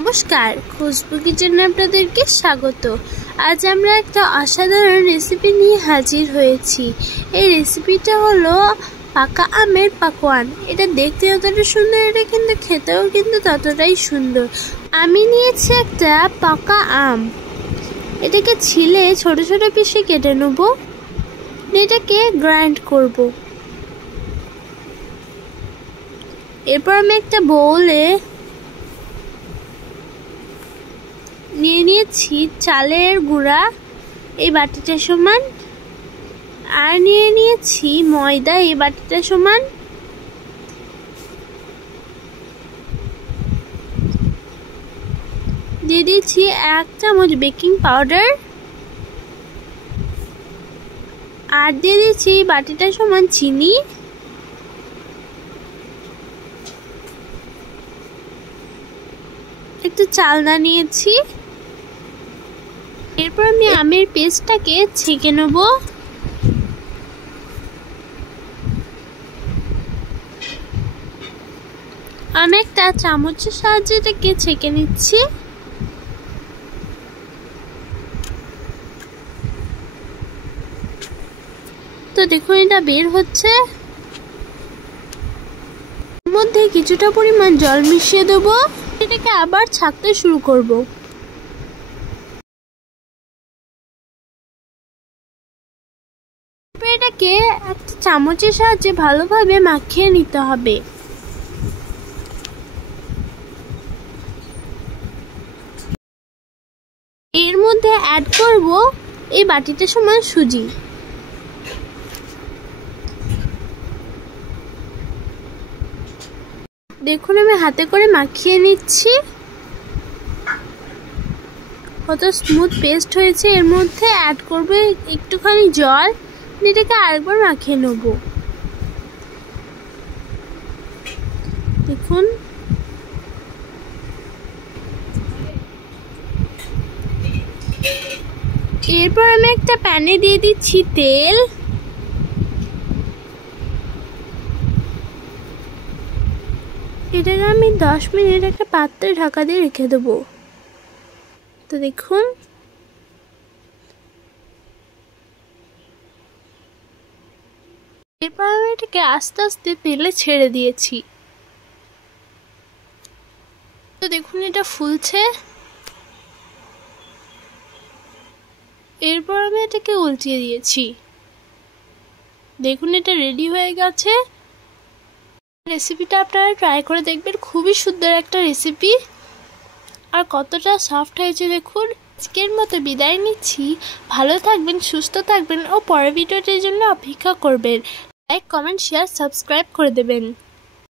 নমস্কার, খুশবু কিচেনে আপনাদেরকে স্বাগত। আজ আমরা একটা অসাধারণ রেসিপি নিয়ে হাজির হয়েছি। এই রেসিপিটা হলো পাকা আমের পাকোয়ান। এটা দেখতে যতটা সুন্দর, এটা কিন্তু খেতেও কিন্তু ততটাই সুন্দর। আমি নিয়েছি একটা পাকা আম, এটাকে ছিলে ছোট ছোট পিসে কেটে নেব, এটাকে গ্রাইন্ড করব। এরপর আমি একটা বোলে নিয়ে নিয়েছি চালের গুঁড়া এই বাটিটা সমান, আর নিয়ে নিয়েছি ময়দা এই বাটিটা সমান, দিয়ে দিয়েছি 1 চামচ বেকিং পাউডার, আর দিয়ে দিয়েছি বাটিটা সমান চিনি, একটু চালনা নিয়েছি। এরপর আমি আমের পেস্টটাকে ছেঁকে নেব। আমি একটা চামচের সাহায্যে এটাকে ছেঁকে নিচ্ছি। তো দেখুন এটা বের হচ্ছে। এর মধ্যে কিছুটা পরিমাণ জল মিশিয়ে দেবো, এটাকে আবার ছাঁকতে শুরু করব। এটাকে একটা চামচের সাহায্যে ভালোভাবে মাখিয়ে নিতে হবে। এর মধ্যে অ্যাড করব এই বাটিটা সমান সুজি। দেখুন আমি হাতে করে মাখিয়ে নিচ্ছি, কত স্মুথ পেস্ট হয়েছে। এর মধ্যে অ্যাড করব একটুখানি জল, এটাকে আরেকবার মাখিয়ে নেব। দেখুন এরপর আমি একটা প্যানে দিয়ে দিচ্ছি তেল। এটাকে আমি 10 মিনিট একটা পাত্রে ঢাকা দিয়ে রেখে দেবো। তো দেখুন এরপর আমি এটাকে আস্তে আস্তে তেলে ছেড়ে দিয়েছি। তো দেখুন এটা ফুলছে। এরপর আমি এটাকে উল্টিয়ে দিয়েছি। দেখুন এটা রেডি হয়ে গেছে। রেসিপিটা আপনারা ট্রাই করে দেখবেন, খুবই সুন্দর একটা রেসিপি, আর কতটা সফট হয়েছে দেখুন। আজকের মতো বিদায় নিচ্ছি। ভালো থাকবেন, সুস্থ থাকবেন ও পরের ভিডিওটির জন্য অপেক্ষা করবেন। লাইক, কমেন্ট, শেয়ার, সাবস্ক্রাইব করে দেবেন।